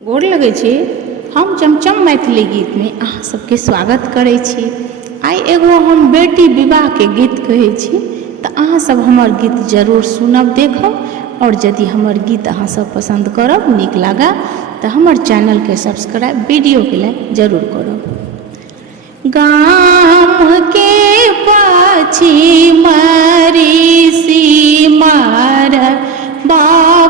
गोर लगै छी। हम चमचम मैथिली गीत में अहाँ सबके स्वागत करै छी। आई एगो हम बेटी विवाह के गीत कहै छी तऽ अहाँ सब हमर गीत जरूर सुनब देखब और यदि हमर गीत अहाँ सब पसंद करब नीक लागा तऽ हमर चैनल के सब्सक्राइब वीडियो के लाइक जरूर करब। गाम के पाछी मरीसी मार बाबा